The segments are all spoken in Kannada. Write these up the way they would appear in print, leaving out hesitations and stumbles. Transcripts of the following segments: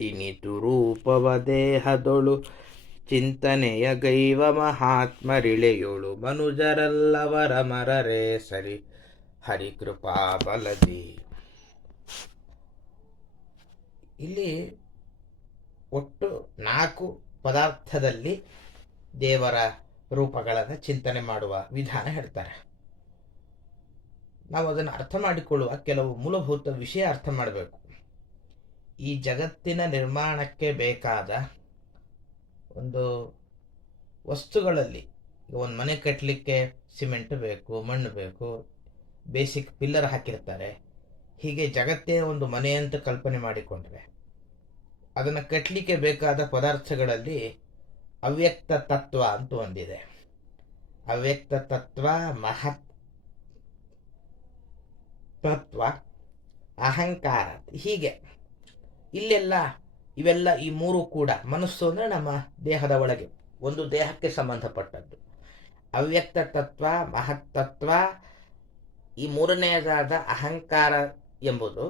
ಇನಿತು ರೂಪವ ದೇಹದೊಳು ಚಿಂತನೆಯ ಗೈವ ಮಹಾತ್ಮರಿಳೆಯೋಳು ಮನುಜರಲ್ಲವರ ಮರರೆ ಸರಿ ಹರಿಕೃಪಾ ಬಲದಿ. ಇಲ್ಲಿ ಒಟ್ಟು 4 ಪದಾರ್ಥದಲ್ಲಿ ದೇವರ ರೂಪಗಳನ್ನು ಚಿಂತನೆ ಮಾಡುವ ವಿಧಾನ ಹೇಳ್ತಾರೆ. ನಾವು ಅದನ್ನು ಅರ್ಥ ಮಾಡಿಕೊಳ್ಳುವ ಕೆಲವು ಮೂಲಭೂತ ವಿಷಯ ಅರ್ಥ ಮಾಡಬೇಕು. ಈ ಜಗತ್ತಿನ ನಿರ್ಮಾಣಕ್ಕೆ ಬೇಕಾದ ಒಂದು ವಸ್ತುಗಳಲ್ಲಿ ಒಂದು ಮನೆ ಕಟ್ಟಲಿಕ್ಕೆ ಸಿಮೆಂಟ್ ಬೇಕು, ಮಣ್ಣು ಬೇಕು, ಬೇಸಿಕ್ ಪಿಲ್ಲರ್ ಹಾಕಿರ್ತಾರೆ. ಹೀಗೆ ಜಗತ್ತೇ ಒಂದು ಮನೆ ಅಂತ ಕಲ್ಪನೆ ಮಾಡಿಕೊಂಡ್ರೆ ಅದನ್ನು ಕಟ್ಟಲಿಕ್ಕೆ ಬೇಕಾದ ಪದಾರ್ಥಗಳಲ್ಲಿ ಅವ್ಯಕ್ತ ತತ್ವ ಅಂತ ಒಂದಿದೆ. ಅವ್ಯಕ್ತ ತತ್ವ, ಮಹತ್ ತತ್ವ, ಅಹಂಕಾರ, ಹೀಗೆ ಇಲ್ಲೆಲ್ಲ ಇವೆಲ್ಲ ಈ 3 ಕೂಡ ಮನಸ್ಸು ಅಂದರೆ ನಮ್ಮ ದೇಹದ ಒಳಗೆ ಒಂದು ದೇಹಕ್ಕೆ ಸಂಬಂಧಪಟ್ಟದ್ದು. ಅವ್ಯಕ್ತ ತತ್ವ, ಮಹತ್ತತ್ವ, ಈ 3ನೇದಾದ ಅಹಂಕಾರ ಎಂಬುದು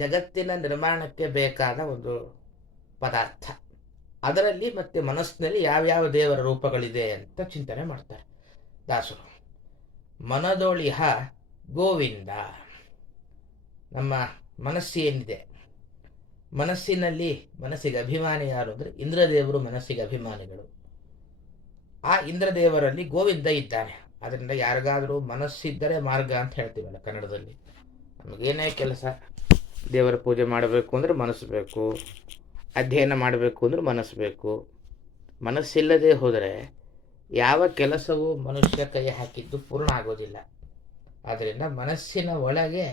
ಜಗತ್ತಿನ ನಿರ್ಮಾಣಕ್ಕೆ ಬೇಕಾದ ಒಂದು ಪದಾರ್ಥ. ಅದರಲ್ಲಿ ಮತ್ತೆ ಮನಸ್ಸಿನಲ್ಲಿ ಯಾವ್ಯಾವ ದೇವರ ರೂಪಗಳಿದೆ ಅಂತ ಚಿಂತನೆ ಮಾಡ್ತಾರೆ ದಾಸರು. ಮನದೊಳಿಹ ಗೋವಿಂದ, ನಮ್ಮ ಮನಸ್ಸೇನಿದೆ, ಮನಸ್ಸಿಗೆ ಅಭಿಮಾನಿ ಯಾರು ಅಂದರೆ ಇಂದ್ರದೇವರು ಮನಸ್ಸಿಗೆ ಅಭಿಮಾನಿಗಳು. ಆ ಇಂದ್ರದೇವರಲ್ಲಿ ಗೋವಿಂದ ಇದ್ದಾನೆ. ಅದರಿಂದ ಯಾರಿಗಾದರೂ ಮನಸ್ಸಿದ್ದರೆ ಮಾರ್ಗ ಅಂತ ಹೇಳ್ತೀವಲ್ಲ ಕನ್ನಡದಲ್ಲಿ. ನಮಗೇನೇ ಕೆಲಸ, ದೇವರ ಪೂಜೆ ಮಾಡಬೇಕು ಅಂದರೆ ಮನಸ್ಸು ಬೇಕು, ಅಧ್ಯಯನ ಮಾಡಬೇಕು ಅಂದ್ರೆ ಮನಸ್ಸು ಬೇಕು. ಮನಸ್ಸಿಲ್ಲದೆ ಹೋದರೆ ಯಾವ ಕೆಲಸವೂ ಮನುಷ್ಯ ಕೈ ಹಾಕಿದ್ದು ಪೂರ್ಣ ಆಗೋದಿಲ್ಲ. ಆದ್ದರಿಂದ ಮನಸ್ಸಿನ ಒಳಗೆ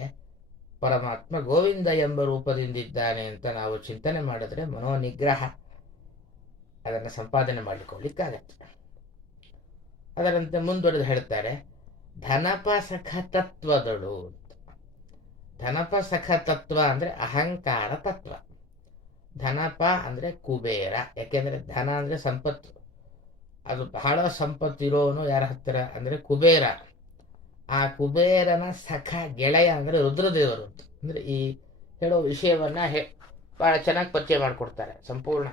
ಪರಮಾತ್ಮ ಗೋವಿಂದ ಎಂಬ ರೂಪದಿಂದಿದ್ದಾನೆ ಅಂತ ನಾವು ಚಿಂತನೆ ಮಾಡಿದ್ರೆ ಮನೋನಿಗ್ರಹ ಅದನ್ನು ಸಂಪಾದನೆ ಮಾಡಿಕೊಳ್ಳಿಕ್ಕಾಗತ್ತೆ. ಅದರಂತೆ ಮುಂದುವರೆದು ಹೇಳ್ತಾರೆ ಧನಪ ಸಖ ತತ್ವದಳು. ಧನಪ ಸಖ ತತ್ವ ಅಂದರೆ ಅಹಂಕಾರ ತತ್ವ. ಧನಪ ಅಂದರೆ ಕುಬೇರ, ಯಾಕೆಂದರೆ ಧನ ಅಂದರೆ ಸಂಪತ್ತು. ಅದು ಬಹಳ ಸಂಪತ್ತಿರೋನು ಯಾರ ಹತ್ತಿರ ಅಂದರೆ ಕುಬೇರ. ಆ ಕುಬೇರನ ಸಖ ಗೆಳೆಯ ಅಂದರೆ ರುದ್ರದೇವರು ಅಂತ. ಅಂದರೆ ಈ ಹೇಳೋ ವಿಷಯವನ್ನು ಭಾಳ ಚೆನ್ನಾಗಿ ಪರಿಚಯ ಮಾಡಿಕೊಡ್ತಾರೆ. ಸಂಪೂರ್ಣ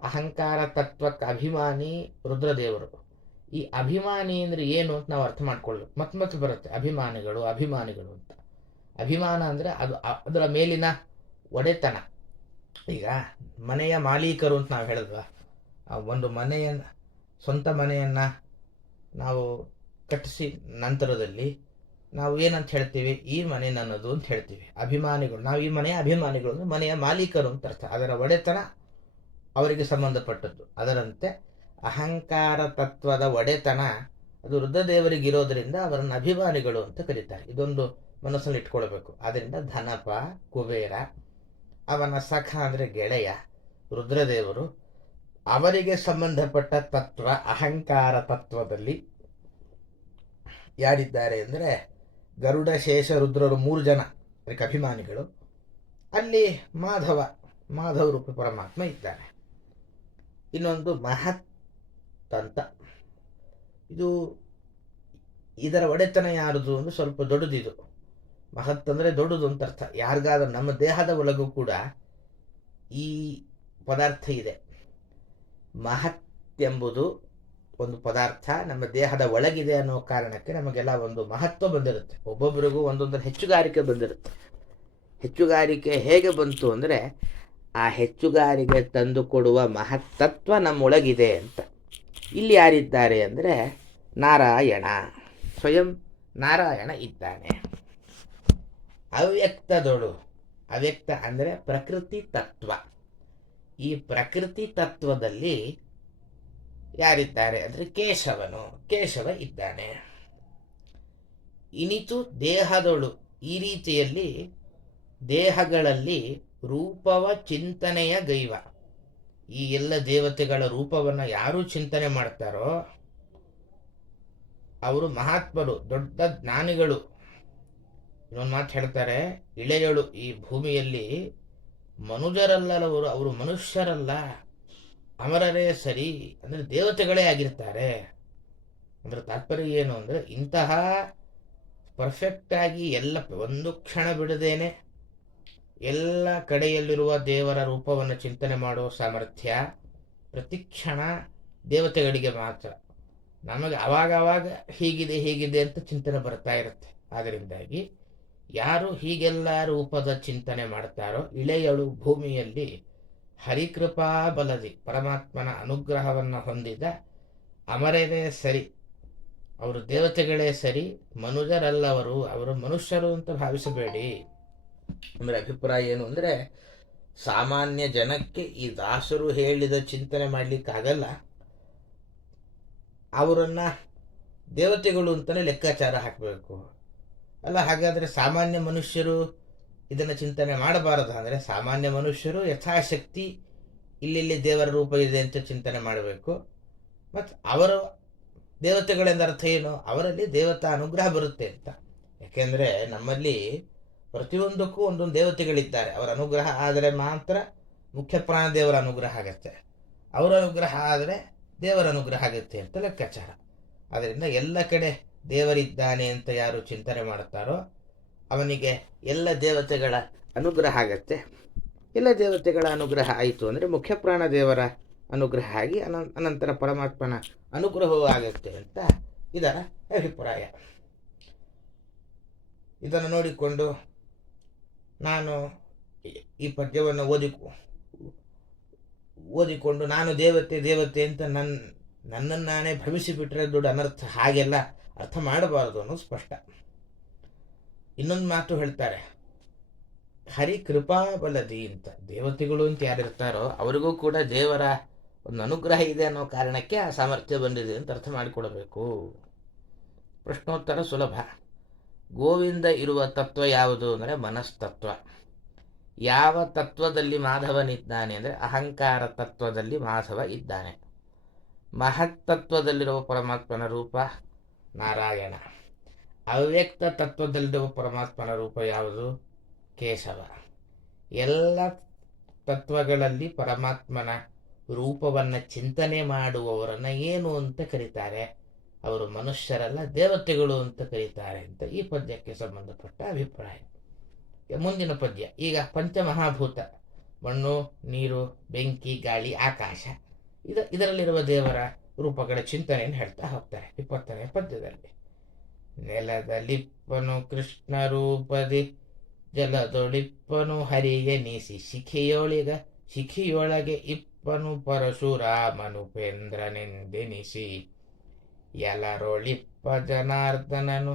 ಅಹಂಕಾರ ತತ್ವಕ್ಕೆ ಅಭಿಮಾನಿ ರುದ್ರದೇವರು. ಈ ಅಭಿಮಾನಿ ಅಂದರೆ ಏನು ಅಂತ ನಾವು ಅರ್ಥ ಮಾಡ್ಕೊಳ್ಬೇಕು. ಮತ್ತೆ ಬರುತ್ತೆ ಅಭಿಮಾನಿಗಳು ಅಂತ. ಅಭಿಮಾನ ಅಂದರೆ ಅದರ ಮೇಲಿನ ಒಡೆತನ. ಈಗ ಮನೆಯ ಮಾಲೀಕರು ಅಂತ ನಾವು ಹೇಳಿದ್ವಾ, ಒಂದು ಸ್ವಂತ ಮನೆಯನ್ನು ನಾವು ಕಟ್ಟಿಸಿ ನಂತರದಲ್ಲಿ ನಾವು ಏನಂತ ಹೇಳ್ತೀವಿ, ಈ ಮನೆ ನನ್ನದು ಅಂತ ಹೇಳ್ತೀವಿ. ಅಭಿಮಾನಿಗಳು, ನಾವು ಈ ಮನೆಯ ಅಭಿಮಾನಿಗಳು ಅಂದರೆ ಮನೆಯ ಮಾಲೀಕರು ಅಂತ ಅರ್ಥ. ಅದರ ಒಡೆತನ ಅವರಿಗೆ ಸಂಬಂಧಪಟ್ಟದ್ದು. ಅದರಂತೆ ಅಹಂಕಾರ ತತ್ವದ ಒಡೆತನ ಅದು ರುದ್ರದೇವರಿಗಿರೋದರಿಂದ ಅವರನ್ನು ಅಭಿಮಾನಿಗಳು ಅಂತ ಕರೀತಾರೆ. ಇದೊಂದು ಮನಸ್ಸಲ್ಲಿ ಇಟ್ಕೊಳ್ಬೇಕು. ಆದ್ದರಿಂದ ಧನಪ ಕುಬೇರ, ಅವನ ಸಖ ಅಂದರೆ ಗೆಳೆಯ ರುದ್ರದೇವರು. ಅವರಿಗೆ ಸಂಬಂಧಪಟ್ಟ ತತ್ವ ಅಹಂಕಾರ ತತ್ವದಲ್ಲಿ ಯಾರಿದ್ದಾರೆ ಅಂದರೆ ಗರುಡ, ಶೇಷ, ರುದ್ರರು 3 ಜನ ಅದಕ್ಕೆ ಅಭಿಮಾನಿಗಳು. ಅಲ್ಲಿ ಮಾಧವ ರೂಪ ಪರಮಾತ್ಮ ಇದ್ದಾನೆ. ಇನ್ನೊಂದು ಮಹತ್ ಅಂತ, ಇದರ ಒಡೆತನ ಯಾರದು ಅಂದರೆ ಸ್ವಲ್ಪ ದೊಡ್ಡದಿದು. ಮಹತ್ ಅಂದರೆ ದೊಡ್ಡದು ಅಂತ ಅರ್ಥ. ಯಾರಿಗಾದ್ರೂ ನಮ್ಮ ದೇಹದ ಒಳಗೂ ಕೂಡ ಈ ಪದಾರ್ಥ ಇದೆ. ಮಹತ್ ಎಂಬುದು ಒಂದು ಪದಾರ್ಥ ನಮ್ಮ ದೇಹದ ಒಳಗಿದೆ ಅನ್ನೋ ಕಾರಣಕ್ಕೆ ನಮಗೆಲ್ಲ ಒಂದು ಮಹತ್ವ ಬಂದಿರುತ್ತೆ. ಒಬ್ಬೊಬ್ಬರಿಗೂ ಒಂದೊಂದರ ಹೆಚ್ಚುಗಾರಿಕೆ ಬಂದಿರುತ್ತೆ. ಹೆಚ್ಚುಗಾರಿಕೆ ಹೇಗೆ ಬಂತು ಅಂದರೆ ಆ ಹೆಚ್ಚುಗಾರಿಕೆ ತಂದು ಕೊಡುವ ಮಹತ್ತತ್ವ ನಮ್ಮೊಳಗಿದೆ ಅಂತ. ಇಲ್ಲಿ ಯಾರಿದ್ದಾರೆ ಅಂದರೆ ನಾರಾಯಣ, ಸ್ವಯಂ ನಾರಾಯಣ ಇದ್ದಾನೆ. ಅವ್ಯಕ್ತದೊಳು, ಅವ್ಯಕ್ತ ಅಂದರೆ ಪ್ರಕೃತಿ ತತ್ವ. ಈ ಪ್ರಕೃತಿ ತತ್ವದಲ್ಲಿ ಯಾರಿದ್ದಾರೆ ಅಂದರೆ ಕೇಶವ ಇದ್ದಾನೆ. ಇನಿತು ದೇಹದೊಳು, ಈ ರೀತಿಯಲ್ಲಿ ದೇಹಗಳಲ್ಲಿ ರೂಪವ ಚಿಂತನೆಯ ಗೈವ. ಈ ಎಲ್ಲ ದೇವತೆಗಳ ರೂಪವನ್ನು ಯಾರು ಚಿಂತನೆ ಮಾಡ್ತಾರೋ ಅವರು ಮಹಾತ್ಮರು, ದೊಡ್ಡ ಜ್ಞಾನಿಗಳು. ಇನ್ನೊಂದು ಮಾತು ಹೇಳ್ತಾರೆ, ಇಳೆಯಳು ಈ ಭೂಮಿಯಲ್ಲಿ ಮನುಜರಲ್ಲವರು, ಅವರು ಮನುಷ್ಯರಲ್ಲ, ಅಮರರೇ ಸರಿ ಅಂದರೆ ದೇವತೆಗಳೇ ಆಗಿರ್ತಾರೆ. ಅಂದರೆ ತಾತ್ಪರ್ಯ ಏನು ಅಂದರೆ ಇಂತಹ ಪರ್ಫೆಕ್ಟಾಗಿ ಎಲ್ಲ ಒಂದು ಕ್ಷಣ ಬಿಡದೇನೆ ಎಲ್ಲ ಕಡೆಯಲ್ಲಿರುವ ದೇವರ ರೂಪವನ್ನು ಚಿಂತನೆ ಮಾಡುವ ಸಾಮರ್ಥ್ಯ ಪ್ರತಿಕ್ಷಣ ದೇವತೆಗಳಿಗೆ ಮಾತ್ರ. ನಮಗೆ ಅವಾಗ ಹೀಗಿದೆ ಹೀಗಿದೆ ಅಂತ ಚಿಂತನೆ ಬರ್ತಾ ಇರುತ್ತೆ. ಆದ್ದರಿಂದಾಗಿ ಯಾರು ಹೀಗೆಲ್ಲ ರೂಪದ ಚಿಂತನೆ ಮಾಡ್ತಾರೋ ಇಳೆಯಳು ಭೂಮಿಯಲ್ಲಿ ಹರಿಕೃಪಾ ಬಲದಿ ಪರಮಾತ್ಮನ ಅನುಗ್ರಹವನ್ನು ಹೊಂದಿದ ಅಮರರೇ ಸರಿ, ಅವರು ದೇವತೆಗಳೇ ಸರಿ, ಮನುಜರಲ್ಲವರು, ಅವರು ಮನುಷ್ಯರು ಅಂತ ಭಾವಿಸಬೇಡಿ. ಅಂದರೆ ಅಭಿಪ್ರಾಯ ಏನು ಅಂದರೆ, ಸಾಮಾನ್ಯ ಜನಕ್ಕೆ ಈ ದಾಸರು ಹೇಳಿದ ಚಿಂತನೆ ಮಾಡಲಿಕ್ಕಾಗಲ್ಲ, ಅವರನ್ನು ದೇವತೆಗಳು ಅಂತಲೇ ಲೆಕ್ಕಾಚಾರ ಹಾಕಬೇಕು. ಅಲ್ಲ, ಹಾಗಾದರೆ ಸಾಮಾನ್ಯ ಮನುಷ್ಯರು ಇದನ್ನು ಚಿಂತನೆ ಮಾಡಬಾರದು ಅಂದರೆ, ಸಾಮಾನ್ಯ ಮನುಷ್ಯರು ಯಥಾಶಕ್ತಿ ಇಲ್ಲಿ ದೇವರ ರೂಪ ಇದೆ ಅಂತ ಚಿಂತನೆ ಮಾಡಬೇಕು. ಮತ್ತು ಅವರು ದೇವತೆಗಳೆಂದ ಅರ್ಥ ಏನು? ಅವರಲ್ಲಿ ದೇವತಾ ಅನುಗ್ರಹ ಬರುತ್ತೆ ಅಂತ. ಯಾಕೆಂದರೆ ನಮ್ಮಲ್ಲಿ ಪ್ರತಿಯೊಂದಕ್ಕೂ ಒಂದೊಂದು ದೇವತೆಗಳಿದ್ದಾರೆ. ಅವರ ಅನುಗ್ರಹ ಆದರೆ ಮಾತ್ರ ಮುಖ್ಯ ಪ್ರಾಣದೇವರ ಅನುಗ್ರಹ ಆಗತ್ತೆ, ಅವರ ಅನುಗ್ರಹ ಆದರೆ ದೇವರ ಅನುಗ್ರಹ ಆಗುತ್ತೆ ಅಂತ ಲೆಕ್ಕಾಚಾರ. ಆದ್ದರಿಂದ ಎಲ್ಲ ಕಡೆ ದೇವರಿದ್ದಾನೆ ಅಂತ ಯಾರು ಚಿಂತನೆ ಮಾಡುತ್ತಾರೋ ಅವನಿಗೆ ಎಲ್ಲ ದೇವತೆಗಳ ಅನುಗ್ರಹ ಆಗತ್ತೆ. ಎಲ್ಲ ದೇವತೆಗಳ ಅನುಗ್ರಹ ಆಯಿತು ಅಂದರೆ ಮುಖ್ಯ ಪ್ರಾಣ ದೇವರ ಅನುಗ್ರಹ ಆಗಿ ಅನಂತರ ಪರಮಾತ್ಮನ ಅನುಗ್ರಹವೂ ಆಗುತ್ತೆ ಅಂತ ಇದರ ಅಭಿಪ್ರಾಯ. ಇದನ್ನು ನೋಡಿಕೊಂಡು ನಾನು ಈ ಪದ್ಯವನ್ನು ಓದಿಕೊಂಡು ನಾನು ದೇವತೆ ಅಂತ ನನ್ನನ್ನು ನಾನೇ ಭ್ರಮಿಸಿಬಿಟ್ರೆ ದೊಡ್ಡ ಅನರ್ಥ. ಹಾಗೆಲ್ಲ ಅರ್ಥ ಮಾಡಬಾರದು ಅನ್ನೋದು ಸ್ಪಷ್ಟ. ಇನ್ನೊಂದು ಮಾತು ಹೇಳ್ತಾರೆ, ಹರಿ ಕೃಪಾ ಬಲದಿ ಅಂತ. ದೇವತೆಗಳು ಅಂತ ಯಾರಿರ್ತಾರೋ ಅವರಿಗೂ ಕೂಡ ದೇವರ ಒಂದು ಅನುಗ್ರಹ ಇದೆ ಅನ್ನೋ ಕಾರಣಕ್ಕೆ ಆ ಸಾಮರ್ಥ್ಯ ಬಂದಿದೆ ಅಂತ ಅರ್ಥ ಮಾಡಿಕೊಡಬೇಕು. ಪ್ರಶ್ನೋತ್ತರ ಸುಲಭ. ಗೋವಿಂದ ಇರುವ ತತ್ವ ಯಾವುದು ಅಂದರೆ ಮನಸ್ತತ್ವ. ಯಾವ ತತ್ವದಲ್ಲಿ ಮಾಧವನಿದ್ದಾನೆ ಅಂದರೆ ಅಹಂಕಾರ ತತ್ವದಲ್ಲಿ ಮಾಧವ ಇದ್ದಾನೆ. ಮಹತ್ತತ್ವದಲ್ಲಿರುವ ಪರಮಾತ್ಮನ ರೂಪ ನಾರಾಯಣ. ಅವ್ಯಕ್ತ ತತ್ವದಲ್ಲಿರುವ ಪರಮಾತ್ಮನ ರೂಪ ಯಾವುದು? ಕೇಶವ. ಎಲ್ಲ ತತ್ವಗಳಲ್ಲಿ ಪರಮಾತ್ಮನ ರೂಪವನ್ನು ಚಿಂತನೆ ಮಾಡುವವರನ್ನು ಏನು ಅಂತ ಕರೀತಾರೆ? ಅವರು ಮನುಷ್ಯರಲ್ಲ, ದೇವತೆಗಳು ಅಂತ ಕರೀತಾರೆ ಅಂತ ಈ ಪದ್ಯಕ್ಕೆ ಸಂಬಂಧಪಟ್ಟ ಅಭಿಪ್ರಾಯ. ಮುಂದಿನ ಪದ್ಯ. ಈಗ ಪಂಚಮಹಾಭೂತ, ಮಣ್ಣು, ನೀರು, ಬೆಂಕಿ, ಗಾಳಿ, ಆಕಾಶ, ಇದರಲ್ಲಿರುವ ದೇವರ ರೂಪಗಳ ಚಿಂತನೆಯನ್ನು ಹೇಳ್ತಾ ಹೋಗ್ತಾರೆ 20ನೇ ಪದ್ಯದಲ್ಲಿ. ನೆಲದಲ್ಲಿಪ್ಪನು ಕೃಷ್ಣ ರೂಪದಿ ಜಲದೊಳಿಪ್ಪನು ಹರಿಯೆನಿಸಿ ಶಿಖಿಯೊಳಗೆ ಇಪ್ಪನು ಪರಶುರಾಮನುಪೇಂದ್ರನೆಂದೆನಿಸಿ ಎಲರೊಳಿಪ್ಪ ಜನಾರ್ದನನು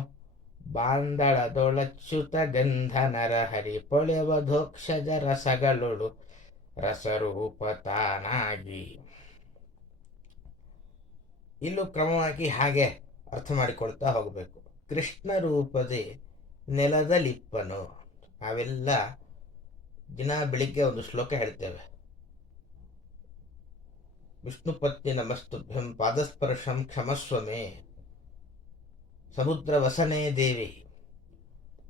ಬಾಂದಳದೊಳಚ್ಯುತ ಗಂಧನರ ಹರಿ ಪೊಳೆವಧೋಕ್ಷಜ ರಸಗಳೊಳು ರಸರೂಪ ತಾನಾಗಿ. ಇಲ್ಲೂ ಕ್ರಮವಾಗಿ ಹಾಗೆ ಅರ್ಥ ಮಾಡಿಕೊಳ್ತಾ ಹೋಗಬೇಕು. ಕೃಷ್ಣ ರೂಪದೇ ನೆಲದಲ್ಲಿಪ್ಪನು. ನಾವೆಲ್ಲ ದಿನ ಬೆಳಿಗ್ಗೆ ಒಂದು ಶ್ಲೋಕ ಹೇಳ್ತೇವೆ, ವಿಷ್ಣು ಪತ್ನಿ ನಮಸ್ತುಭ್ಯಂ ಪಾದಸ್ಪರ್ಶಂ ಕ್ಷಮಸ್ವಮೇ ಸಮುದ್ರ ವಸನೇ ದೇವಿ.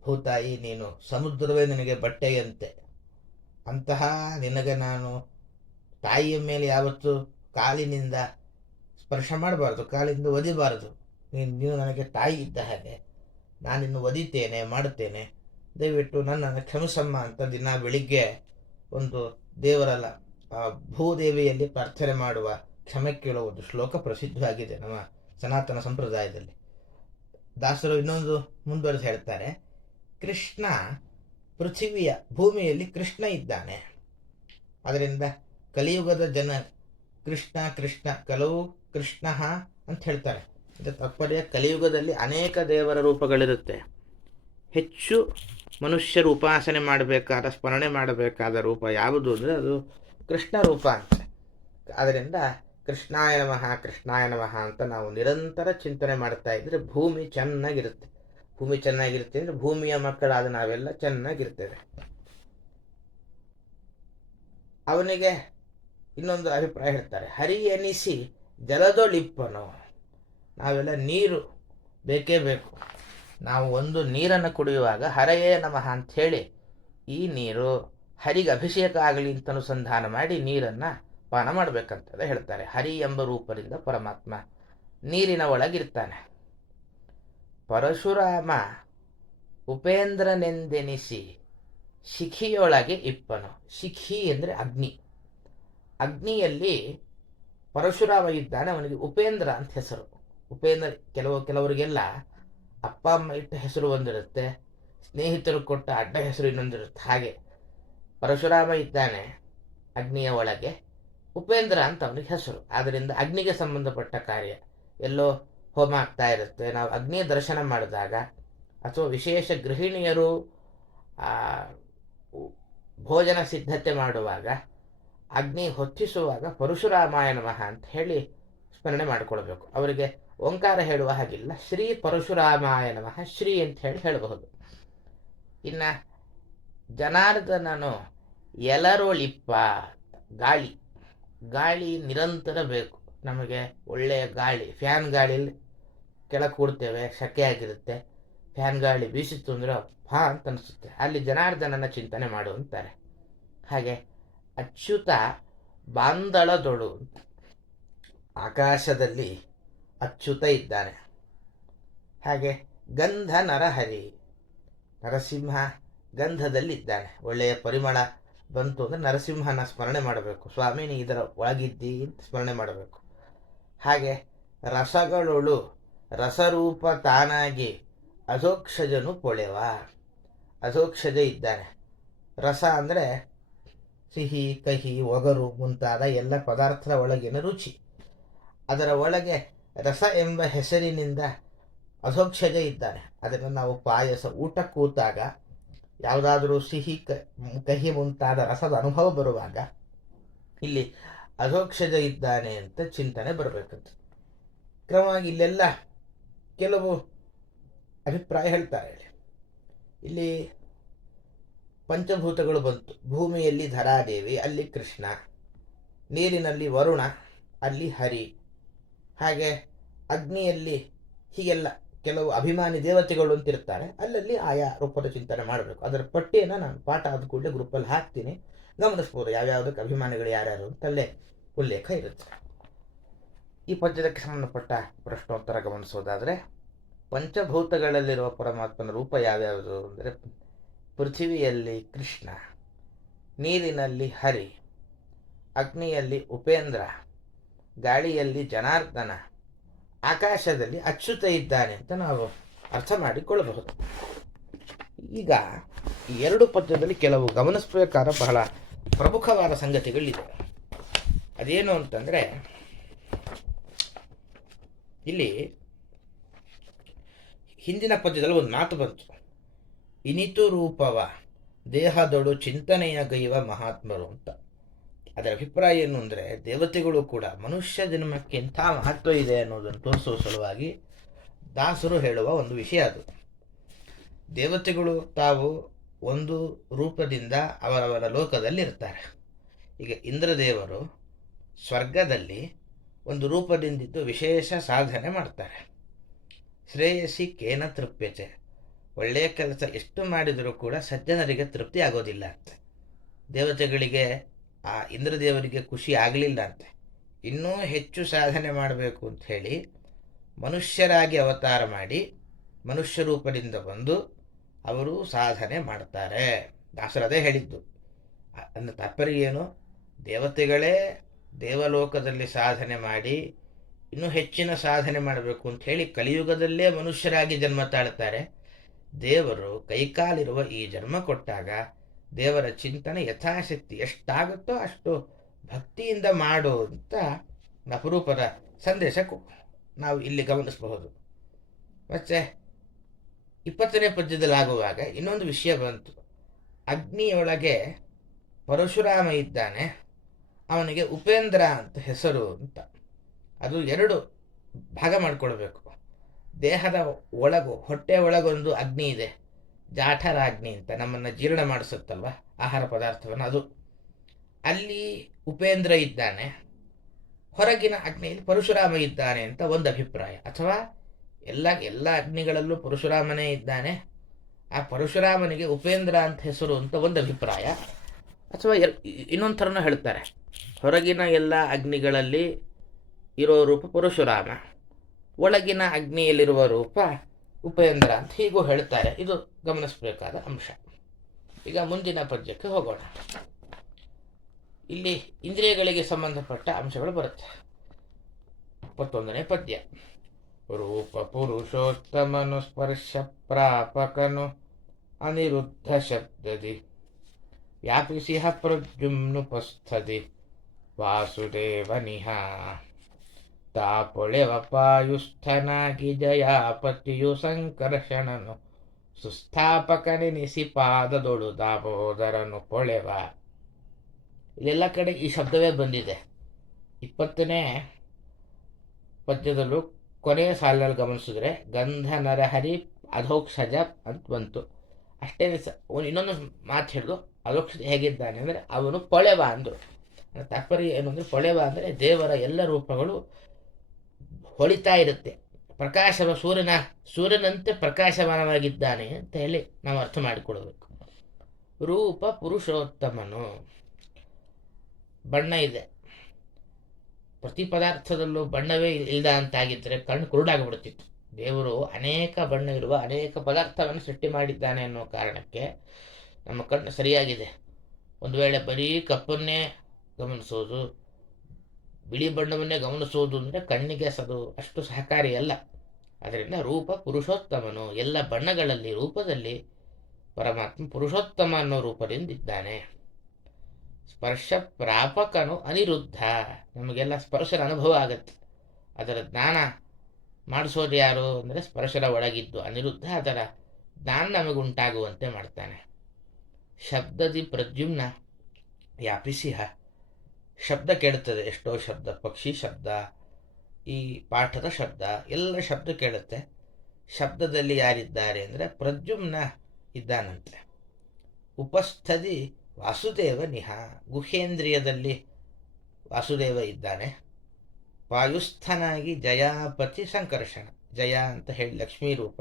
ಭೂತಾಯಿ, ನೀನು ಸಮುದ್ರವೇ ನಿನಗೆ ಬಟ್ಟೆಯಂತೆ. ಅಂತಹ ನಿನಗೆ ನಾನು ತಾಯಿಯ ಮೇಲೆ ಯಾವತ್ತು ಕಾಲಿನಿಂದ ಸ್ಪರ್ಶ ಮಾಡಬಾರ್ದು, ಕಾಲಿಂದ ಒದಿಬಾರದು. ನೀನು ನನಗೆ ತಾಯಿ ಇದ್ದ ಹಾಗೆ, ನಾನಿನ್ನು ಒದಿತೇನೆ, ಮಾಡುತ್ತೇನೆ, ದಯವಿಟ್ಟು ನನ್ನನ್ನು ಕ್ಷಮಿಸಮ್ಮ ಅಂತ ದಿನ ಬೆಳಿಗ್ಗೆ ಒಂದು ದೇವರಲ್ಲ ಭೂದೇವಿಯಲ್ಲಿ ಪ್ರಾರ್ಥನೆ ಮಾಡುವ, ಕ್ಷಮೆ ಕೇಳುವ ಒಂದು ಶ್ಲೋಕ ಪ್ರಸಿದ್ಧವಾಗಿದೆ ನಮ್ಮ ಸನಾತನ ಸಂಪ್ರದಾಯದಲ್ಲಿ. ದಾಸರು ಇನ್ನೊಂದು ಮುಂದುವರೆದು ಹೇಳ್ತಾರೆ, ಕೃಷ್ಣ ಪೃಥಿವಿಯ ಭೂಮಿಯಲ್ಲಿ ಕೃಷ್ಣ ಇದ್ದಾನೆ. ಅದರಿಂದ ಕಲಿಯುಗದ ಜನ ಕೃಷ್ಣ ಕೃಷ್ಣ ಕಲವು ಕೃಷ್ಣ ಅಂತ ಹೇಳ್ತಾರೆ. ಇದರ ತಾತ್ಪರ್ಯ, ಕಲಿಯುಗದಲ್ಲಿ ಅನೇಕ ದೇವರ ರೂಪಗಳಿರುತ್ತೆ. ಹೆಚ್ಚು ಮನುಷ್ಯರು ಉಪಾಸನೆ ಮಾಡಬೇಕಾದ, ಸ್ಮರಣೆ ಮಾಡಬೇಕಾದ ರೂಪ ಯಾವುದು ಅಂದರೆ ಅದು ಕೃಷ್ಣ ರೂಪ ಅಂತ. ಆದ್ದರಿಂದ ಕೃಷ್ಣಾಯ ನಮಃ ಕೃಷ್ಣಾಯ ನಮಃ ಅಂತ ನಾವು ನಿರಂತರ ಚಿಂತನೆ ಮಾಡ್ತಾ ಇದ್ರೆ ಭೂಮಿ ಚೆನ್ನಾಗಿರುತ್ತೆ. ಭೂಮಿ ಚೆನ್ನಾಗಿರುತ್ತೆ ಅಂದರೆ ಭೂಮಿಯ ಮಕ್ಕಳಾದ ನಾವೆಲ್ಲ ಚೆನ್ನಾಗಿರ್ತೇವೆ. ಅವನಿಗೆ ಇನ್ನೊಂದು ಅಭಿಪ್ರಾಯ ಹೇಳ್ತಾರೆ, ಹರಿ ಎನಿಸಿ ಜಲದೊಳಿಪ್ಪನು. ನಾವೆಲ್ಲ ನೀರು ಬೇಕೇ ಬೇಕು. ನಾವು ಒಂದು ನೀರನ್ನು ಕುಡಿಯುವಾಗ ಹರಯೇ ನಮಃ ಅಂಥೇಳಿ ಈ ನೀರು ಹರಿಗೆ ಅಭಿಷೇಕ ಆಗಲಿ ಅಂತ ಅನುಸಂಧಾನ ಮಾಡಿ ನೀರನ್ನು ಪಾನ ಮಾಡಬೇಕಂತ ಹೇಳ್ತಾರೆ. ಹರಿ ಎಂಬ ರೂಪದಿಂದ ಪರಮಾತ್ಮ ನೀರಿನ ಒಳಗಿರ್ತಾನೆ. ಪರಶುರಾಮ ಉಪೇಂದ್ರನೆಂದೆನಿಸಿ ಶಿಖಿಯೊಳಗೆ ಇಪ್ಪನು. ಶಿಖಿ ಅಂದರೆ ಅಗ್ನಿ. ಅಗ್ನಿಯಲ್ಲಿ ಪರಶುರಾಮ ಇದ್ದಾನೆ, ಅವನಿಗೆ ಉಪೇಂದ್ರ ಅಂತ ಹೆಸರು. ಉಪೇಂದ್ರ ಕೆಲವರಿಗೆಲ್ಲ ಅಪ್ಪ ಅಮ್ಮ ಇಟ್ಟ ಹೆಸರು ಒಂದಿರುತ್ತೆ, ಸ್ನೇಹಿತರು ಕೊಟ್ಟ ಅಡ್ಡ ಹೆಸರು ಇನ್ನೊಂದಿರುತ್ತೆ. ಹಾಗೆ ಪರಶುರಾಮ ಇದ್ದಾನೆ ಅಗ್ನಿಯ ಒಳಗೆ, ಉಪೇಂದ್ರ ಅಂತ ಅವನಿಗೆ ಹೆಸರು. ಆದ್ದರಿಂದ ಅಗ್ನಿಗೆ ಸಂಬಂಧಪಟ್ಟ ಕಾರ್ಯ ಎಲ್ಲೋ ಹೋಮ ಆಗ್ತಾ ಇರುತ್ತೆ. ನಾವು ಅಗ್ನಿಯ ದರ್ಶನ ಮಾಡಿದಾಗ ಅಥವಾ ವಿಶೇಷ ಗೃಹಿಣಿಯರು ಭೋಜನ ಸಿದ್ಧತೆ ಮಾಡುವಾಗ ಅಗ್ನಿ ಹೊತ್ತಿಸುವಾಗ ಪರಶುರಾಮಾಯ ನಮಃ ಅಂತ ಹೇಳಿ ಸ್ಮರಣೆ ಮಾಡಿಕೊಳ್ಬೇಕು. ಅವರಿಗೆ ಓಂಕಾರ ಹೇಳುವ ಹಾಗಿಲ್ಲ, ಶ್ರೀ ಪರಶುರಾಮಾಯ ನಮಃ ಶ್ರೀ ಅಂತ ಹೇಳಬಹುದು. ಇನ್ನು ಜನಾರ್ದನನು ಎಲರೊಳಿಪ್ಪ, ಗಾಳಿ ನಿರಂತರ ಬೇಕು ನಮಗೆ. ಒಳ್ಳೆಯ ಗಾಳಿ, ಫ್ಯಾನ್ ಗಾಳಿಯಲ್ಲಿ ಕೆಳಗೆ ಕೂಡ್ತೇವೆ, ಸೆಕೆ ಆಗಿರುತ್ತೆ, ಫ್ಯಾನ್ ಗಾಳಿ ಬೀಸಿತ್ತು ಅಂದರೆ ಭಾ ಅಂತ ಅನಿಸುತ್ತೆ. ಅಲ್ಲಿ ಜನಾರ್ದನನ ಚಿಂತನೆ ಮಾಡು ಅಂತಾರೆ. ಹಾಗೆ ಅಚ್ಯುತ ಬಾಂದಳದೊಳು, ಆಕಾಶದಲ್ಲಿ ಅಚ್ಯುತ ಇದ್ದಾನೆ. ಹಾಗೆ ಗಂಧ ನರಹರಿ, ನರಸಿಂಹ ಗಂಧದಲ್ಲಿದ್ದಾನೆ. ಒಳ್ಳೆಯ ಪರಿಮಳ ಬಂತು ಅಂದರೆ ನರಸಿಂಹನ ಸ್ಮರಣೆ ಮಾಡಬೇಕು. ಸ್ವಾಮಿ ನೀ ಇದರ ಒಳಗಿದ್ದಿ ಅಂತ ಸ್ಮರಣೆ ಮಾಡಬೇಕು. ಹಾಗೆ ರಸಗಳೊಳು ರಸರೂಪ ತಾನಾಗಿ ಅಧೋಕ್ಷಜನು ಪೊಳೆವ, ಅಧೋಕ್ಷಜ ಇದ್ದಾನೆ. ರಸ ಅಂದರೆ ಸಿಹಿ, ಕಹಿ, ಒಗರು ಮುಂತಾದ ಎಲ್ಲ ಪದಾರ್ಥದ ಒಳಗಿನ ರುಚಿ. ಅದರ ಒಳಗೆ ರಸ ಎಂಬ ಹೆಸರಿನಿಂದ ಅಧೋಕ್ಷಜ ಇದ್ದಾನೆ. ಅದನ್ನು ನಾವು ಪಾಯಸ, ಊಟ ಕೂತಾಗ ಯಾವುದಾದರೂ ಸಿಹಿ, ಕಹಿ ಮುಂತಾದ ರಸದ ಅನುಭವ ಬರುವಾಗ ಇಲ್ಲಿ ಅಧೋಕ್ಷಜ ಇದ್ದಾನೆ ಅಂತ ಚಿಂತನೆ ಬರಬೇಕಂತ. ಕ್ರಮವಾಗಿ ಇಲ್ಲೆಲ್ಲ ಕೆಲವು ಅಭಿಪ್ರಾಯ ಹೇಳ್ತಾರೆ. ಇಲ್ಲಿ ಪಂಚಭೂತಗಳು ಬಂತು. ಭೂಮಿಯಲ್ಲಿ ಧರಾದೇವಿ, ಅಲ್ಲಿ ಕೃಷ್ಣ. ನೀರಿನಲ್ಲಿ ವರುಣ, ಅಲ್ಲಿ ಹರಿ. ಹಾಗೆ ಅಗ್ನಿಯಲ್ಲಿ ಹೀಗೆಲ್ಲ ಕೆಲವು ಅಭಿಮಾನಿ ದೇವತೆಗಳು ಅಂತಿರ್ತಾರೆ. ಅಲ್ಲಲ್ಲಿ ಆಯಾ ರೂಪದ ಚಿಂತನೆ ಮಾಡಬೇಕು. ಅದರ ಪಟ್ಟಿಯನ್ನು ನಾನು ಪಾಠ ಆದ ಕೂಡಲೇ ಗ್ರೂಪಲ್ಲಿ ಹಾಕ್ತೀನಿ, ಗಮನಿಸ್ಬೋದು ಯಾವ್ಯಾವುದಕ್ಕೆ ಅಭಿಮಾನಿಗಳು ಯಾರ್ಯಾರು ಅಂತಲ್ಲೇ ಉಲ್ಲೇಖ ಇರುತ್ತೆ. ಈ ಪದ್ಯಕ್ಕೆ ಸಂಬಂಧಪಟ್ಟ ಪ್ರಶ್ನೋತ್ತರ ಗಮನಿಸೋದಾದರೆ, ಪಂಚಭೂತಗಳಲ್ಲಿರುವ ಪರಮಾತ್ಮನ ರೂಪ ಯಾವ್ಯಾವುದು ಅಂದರೆ, ಪೃಥ್ವಿಯಲ್ಲಿ ಕೃಷ್ಣ, ನೀರಿನಲ್ಲಿ ಹರಿ, ಅಗ್ನಿಯಲ್ಲಿ ಉಪೇಂದ್ರ, ಗಾಳಿಯಲ್ಲಿ ಜನಾರ್ದನ, ಆಕಾಶದಲ್ಲಿ ಅಚ್ಯುತ ಇದ್ದಾನೆ ಅಂತ ನಾವು ಅರ್ಥ ಮಾಡಿಕೊಳ್ಳಬಹುದು. ಈಗ ಈ ಎರಡು ಪದ್ಯದಲ್ಲಿ ಕೆಲವು ಗಮನಿಸಬೇಕಾದ ಬಹಳ ಪ್ರಮುಖವಾದ ಸಂಗತಿಗಳಿದೆ. ಅದೇನು ಅಂತಂದರೆ, ಇಲ್ಲಿ ಹಿಂದಿನ ಪದ್ಯದಲ್ಲಿ ಒಂದು ಮಾತು ಬಂತು, ಇನಿತು ರೂಪವ ದೇಹದೊಳು ಚಿಂತನೆಯ ಗೈವ ಮಹಾತ್ಮರು ಅಂತ. ಅದರ ಅಭಿಪ್ರಾಯ ಏನು ಅಂದರೆ, ದೇವತೆಗಳು ಕೂಡ ಮನುಷ್ಯ ಜನ್ಮಕ್ಕೆ ಎಂಥ ಮಹತ್ವ ಇದೆ ಅನ್ನೋದನ್ನು ತೋರಿಸುವ ಸಲುವಾಗಿ ದಾಸರು ಹೇಳುವ ಒಂದು ವಿಷಯ ಅದು. ದೇವತೆಗಳು ತಾವು ಒಂದು ರೂಪದಿಂದ ಅವರವರ ಲೋಕದಲ್ಲಿರ್ತಾರೆ. ಈಗ ಇಂದ್ರದೇವರು ಸ್ವರ್ಗದಲ್ಲಿ ಒಂದು ರೂಪದಿಂದಿದ್ದು ವಿಶೇಷ ಸಾಧನೆ ಮಾಡ್ತಾರೆ. ಶ್ರೇಯಸಿ ಕೇನ ತೃಪ್ಯತೆ, ಒಳ್ಳೆಯ ಕೆಲಸ ಎಷ್ಟು ಮಾಡಿದರೂ ಕೂಡ ಸಜ್ಜನರಿಗೆ ತೃಪ್ತಿ ಆಗೋದಿಲ್ಲ ಅಂತೆ. ದೇವತೆಗಳಿಗೆ, ಆ ಇಂದ್ರದೇವರಿಗೆ ಖುಷಿ ಆಗಲಿಲ್ಲ ಅಂತೆ. ಇನ್ನೂ ಹೆಚ್ಚು ಸಾಧನೆ ಮಾಡಬೇಕು ಅಂತ ಹೇಳಿ ಮನುಷ್ಯರಾಗಿ ಅವತಾರ ಮಾಡಿ ಮನುಷ್ಯ ರೂಪದಿಂದ ಬಂದು ಅವರು ಸಾಧನೆ ಮಾಡ್ತಾರೆ. ದಾಸರದೇ ಹೇಳಿದ್ದು. ನನ್ನ ತಾತ್ಪರ್ಯ ಏನು, ದೇವತೆಗಳೇ ದೇವಲೋಕದಲ್ಲಿ ಸಾಧನೆ ಮಾಡಿ ಇನ್ನೂ ಹೆಚ್ಚಿನ ಸಾಧನೆ ಮಾಡಬೇಕು ಅಂತ ಹೇಳಿ ಕಲಿಯುಗದಲ್ಲೇ ಮನುಷ್ಯರಾಗಿ ಜನ್ಮ ತಾಳ್ತಾರೆ. ದೇವರು ಕೈಕಾಲಿರುವ ಈ ಜನ್ಮ ಕೊಟ್ಟಾಗ ದೇವರ ಚಿಂತನೆ ಯಥಾಶಕ್ತಿ ಎಷ್ಟಾಗುತ್ತೋ ಅಷ್ಟು ಭಕ್ತಿಯಿಂದ ಮಾಡು ಅಂತ ಅಪರೂಪದ ಸಂದೇಶಕ್ಕೂ ನಾವು ಇಲ್ಲಿ ಗಮನಿಸಬಹುದು. ಮತ್ತೆ 20ನೇ ಪದ್ಯದಲ್ಲಾಗುವಾಗ ಇನ್ನೊಂದು ವಿಷಯ ಬಂತು. ಅಗ್ನಿಯೊಳಗೆ ಪರಶುರಾಮ ಇದ್ದಾನೆ, ಅವನಿಗೆ ಉಪೇಂದ್ರ ಅಂತ ಹೆಸರು ಅಂತ. ಅದು ಎರಡು ಭಾಗ ಮಾಡಿಕೊಳ್ಬೇಕು. ದೇಹದ ಒಳಗು, ಹೊಟ್ಟೆ ಒಳಗೊಂದು ಅಗ್ನಿ ಇದೆ, ಜಾಠರಾಗ್ನಿ ಅಂತ, ನಮ್ಮನ್ನು ಜೀರ್ಣ ಮಾಡಿಸುತ್ತಲ್ವ ಆಹಾರ ಪದಾರ್ಥವನ್ನು, ಅದು. ಅಲ್ಲಿ ಉಪೇಂದ್ರ ಇದ್ದಾನೆ. ಹೊರಗಿನ ಅಗ್ನಿಯಲ್ಲಿ ಪರಶುರಾಮ ಇದ್ದಾನೆ ಅಂತ ಒಂದು ಅಭಿಪ್ರಾಯ. ಅಥವಾ ಎಲ್ಲ ಅಗ್ನಿಗಳಲ್ಲೂ ಪರಶುರಾಮನೇ ಇದ್ದಾನೆ, ಆ ಪರಶುರಾಮನಿಗೆ ಉಪೇಂದ್ರ ಅಂತ ಹೆಸರು ಅಂತ ಒಂದು ಅಭಿಪ್ರಾಯ. ಅಥವಾ ಇನ್ನೊಂದು ಥರನೂ ಹೇಳ್ತಾರೆ, ಹೊರಗಿನ ಎಲ್ಲ ಅಗ್ನಿಗಳಲ್ಲಿ ಇರೋ ರೂಪ ಪರಶುರಾಮ, ಒಳಗಿನ ಅಗ್ನಿಯಲ್ಲಿರುವ ರೂಪ ಉಪೇಂದ್ರ ಅಂತ ಹೀಗೂ ಹೇಳ್ತಾರೆ. ಇದು ಗಮನಿಸಬೇಕಾದ ಅಂಶ. ಈಗ ಮುಂದಿನ ಪದ್ಯಕ್ಕೆ ಹೋಗೋಣ. ಇಲ್ಲಿ ಇಂದ್ರಿಯಗಳಿಗೆ ಸಂಬಂಧಪಟ್ಟ ಅಂಶಗಳು ಬರುತ್ತೆ. 21ನೇ ಪದ್ಯ. ರೂಪ ಪುರುಷೋತ್ತಮನು ಸ್ಪರ್ಶ ಪ್ರಾಪಕನು ಅನಿರುದ್ಧ ಶಬ್ದದಿ ವ್ಯಾಪಿಸಿಹ ಪ್ರದ್ಯುಮ್ನುಪಸ್ಥದಿ ವಾಸುದೇವನಿಹ ತಾಪೊಳೆವ ಪಾಯುಸ್ಥನಾಗಿ ಜಯಾಪತಿಯು ಸಂಕರ್ಷಣನು ಸುಸ್ಥಾಪಕನೆನಿಸಿ ಪಾದದೊಳು ದಾಮೋದರನು ಪೊಳೆವ. ಇಲ್ಲೆಲ್ಲ ಕಡೆ ಈ ಶಬ್ದವೇ ಬಂದಿದೆ. 20ನೇ ಪದ್ಯದಲ್ಲೂ ಕೊನೆಯ ಸಾಲಿನಲ್ಲಿ ಗಮನಿಸಿದ್ರೆ ಗಂಧ ನರಹರಿ ಅಧೋಕ್ಷಜ ಅಂತ ಬಂತು. ಅಷ್ಟೇ ಇನ್ನೊಂದು ಮಾತು ಹೇಳಿದ್ರು, ಅಧೋಕ್ಷಜ ಹೇಗಿದ್ದಾನೆ ಅಂದರೆ ಅವನು ಪೊಳೆವ ಅಂದರು. ತಾತ್ಪರ್ಯ ಏನು ಅಂದರೆ, ಪೊಳೆವ ಅಂದರೆ ದೇವರ ಎಲ್ಲ ರೂಪಗಳು ಹೊಳಿತಾ ಇರುತ್ತೆ, ಪ್ರಕಾಶವ ಸೂರ್ಯನಂತೆ ಪ್ರಕಾಶಮಾನವಾಗಿದ್ದಾನೆ ಅಂತ ಹೇಳಿ ನಾವು ಅರ್ಥ ಮಾಡಿಕೊಳ್ಬೇಕು. ರೂಪ ಪುರುಷೋತ್ತಮನು, ಬಣ್ಣ ಇದೆ, ಪ್ರತಿ ಪದಾರ್ಥದಲ್ಲೂ ಬಣ್ಣವೇ ಇಲ್ಲದ ಅಂತಾಗಿದ್ದರೆ ಕಣ್ಣು ಕುರುಡಾಗಿಬಿಡ್ತಿತ್ತು. ದೇವರು ಅನೇಕ ಬಣ್ಣ ಇರುವ ಅನೇಕ ಪದಾರ್ಥವನ್ನು ಸೃಷ್ಟಿ ಮಾಡಿದ್ದಾನೆ ಅನ್ನೋ ಕಾರಣಕ್ಕೆ ನಮ್ಮ ಕಣ್ಣು ಸರಿಯಾಗಿದೆ. ಒಂದು ವೇಳೆ ಬರೀ ಕಪ್ಪನ್ನೇ ಗಮನಿಸೋದು, ಬಿಳಿ ಬಣ್ಣವನ್ನೇ ಗಮನಿಸೋದು ಅಂದರೆ ಕಣ್ಣಿಗೆ ಅದು ಅಷ್ಟು ಸಹಕಾರಿಯಲ್ಲ. ಅದರಿಂದ ರೂಪ ಪುರುಷೋತ್ತಮನು, ಎಲ್ಲ ಬಣ್ಣಗಳಲ್ಲಿ ರೂಪದಲ್ಲಿ ಪರಮಾತ್ಮ ಪುರುಷೋತ್ತಮ ಅನ್ನೋ ರೂಪದಿಂದಿದ್ದಾನೆ. ಸ್ಪರ್ಶ ಪ್ರಾಪಕನು ಅನಿರುದ್ಧ, ನಮಗೆಲ್ಲ ಸ್ಪರ್ಶದ ಅನುಭವ ಆಗತ್ತೆ. ಅದರ ಜ್ಞಾನ ಮಾಡಿಸೋದು ಯಾರು ಅಂದರೆ ಸ್ಪರ್ಶದ ಒಳಗಿದ್ದು ಅನಿರುದ್ಧ ಅದರ ಜ್ಞಾನ ನಮಗುಂಟಾಗುವಂತೆ ಮಾಡ್ತಾನೆ. ಶಬ್ದದಿ ಪ್ರದ್ಯುಮ್ನ ವ್ಯಾಪಿಸಿಹ, ಶಬ್ದ ಕೇಳುತ್ತದೆ, ಎಷ್ಟೋ ಶಬ್ದ, ಪಕ್ಷಿ ಶಬ್ದ, ಈ ಪಾಠದ ಶಬ್ದ, ಎಲ್ಲ ಶಬ್ದ ಕೇಳುತ್ತೆ. ಶಬ್ದದಲ್ಲಿ ಯಾರಿದ್ದಾರೆ ಅಂದರೆ ಪ್ರದ್ಯುಮ್ನ ಇದ್ದಾನಂತೆ. ಉಪಸ್ಥದಿ ವಾಸುದೇವ ನಿಹ, ಗುಹೇಂದ್ರಿಯದಲ್ಲಿ ವಾಸುದೇವ ಇದ್ದಾನೆ. ಪಾಯುಸ್ಥನಾಗಿ ಜಯಾಪತಿ ಸಂಕರ್ಷಣ, ಜಯ ಅಂತ ಹೇಳಿ ಲಕ್ಷ್ಮೀ ರೂಪ,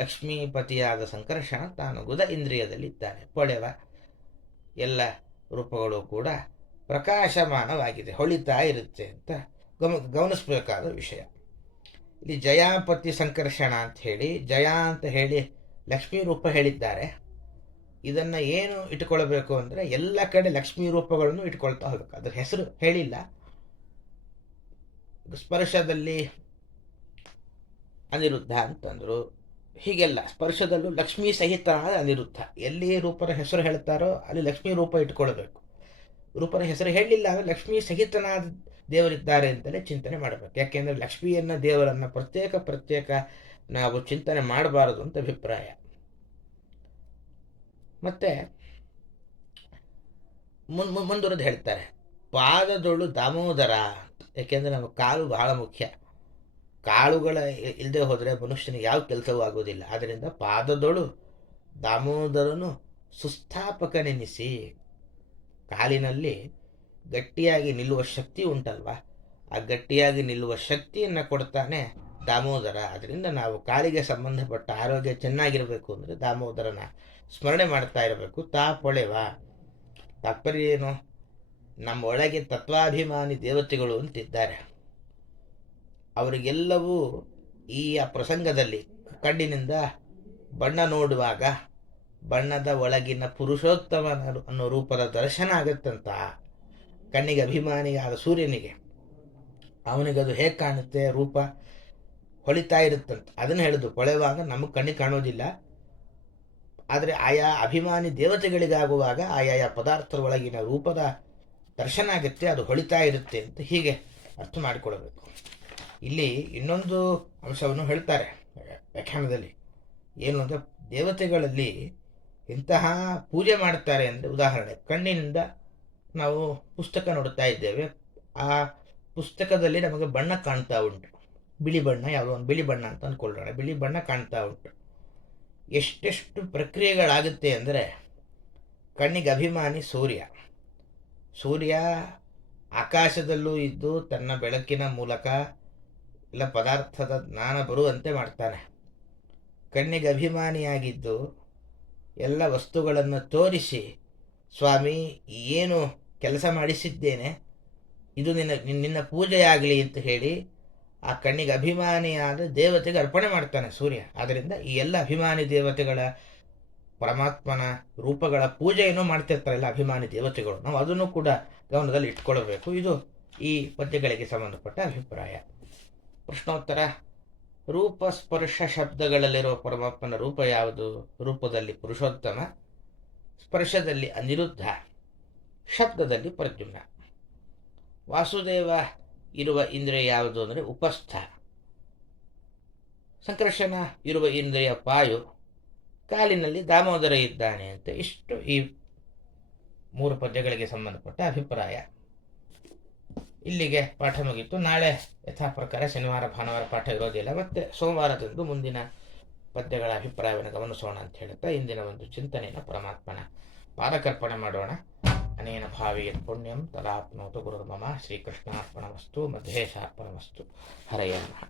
ಲಕ್ಷ್ಮೀಪತಿಯಾದ ಸಂಕರ್ಷಣ ತಾನು ಗುದ ಇಂದ್ರಿಯದಲ್ಲಿ ಇದ್ದಾನೆ. ಪೊಳೆವ, ಎಲ್ಲ ರೂಪಗಳು ಕೂಡ ಪ್ರಕಾಶಮಾನವಾಗಿದೆ, ಹೊಳಿತಾ ಇರುತ್ತೆ ಅಂತ ಗಮನಿಸಬೇಕಾದ ವಿಷಯ. ಇಲ್ಲಿ ಜಯಾಪತಿ ಸಂಕರ್ಷಣ ಅಂತ ಹೇಳಿ, ಜಯ ಅಂತ ಹೇಳಿ ಲಕ್ಷ್ಮೀ ರೂಪ ಹೇಳಿದ್ದಾರೆ. ಇದನ್ನು ಏನು ಇಟ್ಕೊಳ್ಬೇಕು ಅಂದರೆ ಎಲ್ಲ ಕಡೆ ಲಕ್ಷ್ಮೀ ರೂಪಗಳನ್ನು ಇಟ್ಕೊಳ್ತಾ ಹೋಗ್ಬೇಕು. ಅದ್ರ ಹೆಸರು ಹೇಳಿಲ್ಲ. ಸ್ಪರ್ಶದಲ್ಲಿ ಅನಿರುದ್ಧ ಅಂತಂದರು, ಹೀಗೆಲ್ಲ ಸ್ಪರ್ಶದಲ್ಲೂ ಲಕ್ಷ್ಮೀ ಸಹಿತನಾದ ಅನಿರುದ್ಧ. ಎಲ್ಲಿ ರೂಪರ ಹೆಸರು ಹೇಳ್ತಾರೋ ಅಲ್ಲಿ ಲಕ್ಷ್ಮೀ ರೂಪ ಇಟ್ಕೊಳ್ಬೇಕು. ರೂಪರ ಹೆಸರು ಹೇಳಲಿಲ್ಲ ಅಂದರೆ ಲಕ್ಷ್ಮೀ ಸಹಿತನಾದ ದೇವರಿದ್ದಾರೆ ಅಂತಲೇ ಚಿಂತನೆ ಮಾಡಬೇಕು. ಯಾಕೆಂದರೆ ಲಕ್ಷ್ಮಿಯನ್ನು ದೇವರನ್ನು ಪ್ರತ್ಯೇಕ ನಾವು ಚಿಂತನೆ ಮಾಡಬಾರದು ಅಂತ ಅಭಿಪ್ರಾಯ. ಮತ್ತೆ ಮುಂದುವರೆದು ಹೇಳ್ತಾರೆ, ಪಾದದೊಳು ದಾಮೋದರ. ಯಾಕೆಂದರೆ ನಮ್ಮ ಕಾಲು ಬಹಳ ಮುಖ್ಯ. ಕಾಲುಗಳ ಇಲ್ಲದೆ ಹೋದರೆ ಮನುಷ್ಯನಿಗೆ ಯಾವ ಕೆಲಸವೂ ಆಗೋದಿಲ್ಲ. ಆದ್ದರಿಂದ ಪಾದದೊಳು ದಾಮೋದರನು ಸುಸ್ಥಾಪಕನೆನಿಸಿ, ಕಾಲಿನಲ್ಲಿ ಗಟ್ಟಿಯಾಗಿ ನಿಲ್ಲುವ ಶಕ್ತಿ ಉಂಟಲ್ವ, ಆ ಗಟ್ಟಿಯಾಗಿ ನಿಲ್ಲುವ ಶಕ್ತಿಯನ್ನು ಕೊಡ್ತಾನೆ ದಾಮೋದರ. ಅದರಿಂದ ನಾವು ಕಾಲಿಗೆ ಸಂಬಂಧಪಟ್ಟ ಆರೋಗ್ಯ ಚೆನ್ನಾಗಿರಬೇಕು ಅಂದರೆ ದಾಮೋದರನ ಸ್ಮರಣೆ ಮಾಡ್ತಾ ಇರಬೇಕು. ಪೊಳೆವ, ತಾತ್ಪರ್ಯ ಏನು, ನಮ್ಮ ಒಳಗೆ ತತ್ವಾಭಿಮಾನಿ ದೇವತೆಗಳು ಅಂತಿದ್ದಾರೆ. ಅವರಿಗೆಲ್ಲವೂ ಈ ಪ್ರಸಂಗದಲ್ಲಿ ಕಣ್ಣಿನಿಂದ ಬಣ್ಣ ನೋಡುವಾಗ ಬಣ್ಣದ ಒಳಗಿನ ಪುರುಷೋತ್ತಮ ಅನ್ನೋ ರೂಪದ ದರ್ಶನ ಆಗತ್ತಂತ. ಕಣ್ಣಿಗೆ ಅಭಿಮಾನಿಯಾದ ಸೂರ್ಯನಿಗೆ, ಅವನಿಗದು ಹೇಗೆ ಕಾಣುತ್ತೆ, ರೂಪ ಹೊಳಿತಾ ಇರುತ್ತಂತ. ಅದನ್ನು ಹೇಳಿದ್ರು, ಹೊಳೆವಾಗ ನಮಗೆ ಕಣ್ಣಿಗೆ ಕಾಣೋದಿಲ್ಲ, ಆದರೆ ಆಯಾ ಅಭಿಮಾನಿ ದೇವತೆಗಳಿಗಾಗುವಾಗ ಆಯಾ ಪದಾರ್ಥದ ಒಳಗಿನ ರೂಪದ ದರ್ಶನ ಆಗುತ್ತೆ, ಅದು ಹೊಳಿತಾ ಇರುತ್ತೆ ಅಂತ ಹೀಗೆ ಅರ್ಥ ಮಾಡಿಕೊಳ್ಬೇಕು. ಇಲ್ಲಿ ಇನ್ನೊಂದು ಅಂಶವನ್ನು ಹೇಳ್ತಾರೆ ವ್ಯಾಖ್ಯಾನದಲ್ಲಿ. ಏನು ಅಂದರೆ, ದೇವತೆಗಳಲ್ಲಿ ಇಂತಹ ಪೂಜೆ ಮಾಡ್ತಾರೆ ಅಂದರೆ, ಉದಾಹರಣೆ ಕಣ್ಣಿನಿಂದ ನಾವು ಪುಸ್ತಕ ನೋಡ್ತಾ ಇದ್ದೇವೆ, ಆ ಪುಸ್ತಕದಲ್ಲಿ ನಮಗೆ ಬಣ್ಣ ಕಾಣ್ತಾ ಉಂಟು, ಬಿಳಿ ಬಣ್ಣ, ಯಾವುದೋ ಒಂದು ಬಿಳಿ ಬಣ್ಣ ಅಂತ ಅಂದ್ಕೊಳ್ಳೋಣ, ಬಿಳಿ ಬಣ್ಣ ಕಾಣ್ತಾ ಉಂಟು. ಎಷ್ಟೆಷ್ಟು ಪ್ರಕ್ರಿಯೆಗಳಾಗುತ್ತೆ ಅಂದರೆ, ಕಣ್ಣಿಗೆ ಅಭಿಮಾನಿ ಸೂರ್ಯ ಆಕಾಶದಲ್ಲೂ ಇದ್ದು ತನ್ನ ಬೆಳಕಿನ ಮೂಲಕ ಎಲ್ಲ ಪದಾರ್ಥದ ಜ್ಞಾನ ಬರುವಂತೆ ಮಾಡ್ತಾನೆ. ಕಣ್ಣಿಗೆ ಅಭಿಮಾನಿಯಾಗಿದ್ದು ಎಲ್ಲ ವಸ್ತುಗಳನ್ನು ತೋರಿಸಿ, ಸ್ವಾಮಿ ಏನು ಕೆಲಸ ಮಾಡಿಸಿದ್ದೇನೆ, ಇದು ನಿನ್ನ ಪೂಜೆಯಾಗಲಿ ಅಂತ ಹೇಳಿ ಆ ಕಣ್ಣಿಗೆ ಅಭಿಮಾನಿಯಾದ ದೇವತೆಗೆ ಅರ್ಪಣೆ ಮಾಡ್ತಾನೆ ಸೂರ್ಯ. ಆದ್ದರಿಂದ ಈ ಎಲ್ಲ ಅಭಿಮಾನಿ ದೇವತೆಗಳ ಪರಮಾತ್ಮನ ರೂಪಗಳ ಪೂಜೆಯನ್ನು ಮಾಡ್ತಿರ್ತಾರಲ್ಲ ಅಭಿಮಾನಿ ದೇವತೆಗಳು, ನಾವು ಅದನ್ನು ಕೂಡ ಗಮನದಲ್ಲಿ ಇಟ್ಕೊಳ್ಬೇಕು. ಇದು ಈ ಪದ್ಯಗಳಿಗೆ ಸಂಬಂಧಪಟ್ಟ ಅಭಿಪ್ರಾಯ. ಪ್ರಶ್ನೋತ್ತರ. ರೂಪ ಸ್ಪರ್ಶ ಶಬ್ದಗಳಲ್ಲಿರುವ ಪರಮಾತ್ಮನ ರೂಪ ಯಾವುದು? ರೂಪದಲ್ಲಿ ಪುರುಷೋತ್ತಮ, ಸ್ಪರ್ಶದಲ್ಲಿ ಅನಿರುದ್ಧ, ಶಬ್ದದಲ್ಲಿ ಪ್ರದ್ಯುಮ್ನ. ವಾಸುದೇವ ಇರುವ ಇಂದ್ರಿಯ ಯಾವುದು ಅಂದರೆ ಉಪಸ್ಥ, ಸಂಕರ್ಷಣ ಇರುವ ಇಂದ್ರಿಯ ಪಾಯು, ಕಾಲಿನಲ್ಲಿ ದಾಮೋದರ ಇದ್ದಾನೆ ಅಂತ. ಇಷ್ಟು ಈ 3 ಪದ್ಯಗಳಿಗೆ ಸಂಬಂಧಪಟ್ಟ ಅಭಿಪ್ರಾಯ. ಇಲ್ಲಿಗೆ ಪಾಠ ಮುಗಿತು. ನಾಳೆ ಯಥಾ ಪ್ರಕಾರ ಶನಿವಾರ ಭಾನುವಾರ ಪಾಠ ಇರೋದಿಲ್ಲ. ಮತ್ತೆ ಸೋಮವಾರದಂದು ಮುಂದಿನ ಪದ್ಯಗಳ ಅಭಿಪ್ರಾಯವನ್ನು ಗಮನಿಸೋಣ ಅಂತ ಹೇಳುತ್ತಾ ಇಂದಿನ ಒಂದು ಚಿಂತನೆಯನ್ನು ಪರಮಾತ್ಮನ ಪಾದಕರ್ಪಣೆ ಮಾಡೋಣ. ಅನೇನ ಭಾವಿಯತ್ ಪುಣ್ಯಂ ತದಾಪ್ನೋತು ಗುರುರ್ಮಮ. ಶ್ರೀಕೃಷ್ಣಾರ್ಪಣಮಸ್ತು. ಮಧ್ಯೇಶಾರ್ಪಣಮಸ್ತು. ಹರಯೇ ನಮಃ.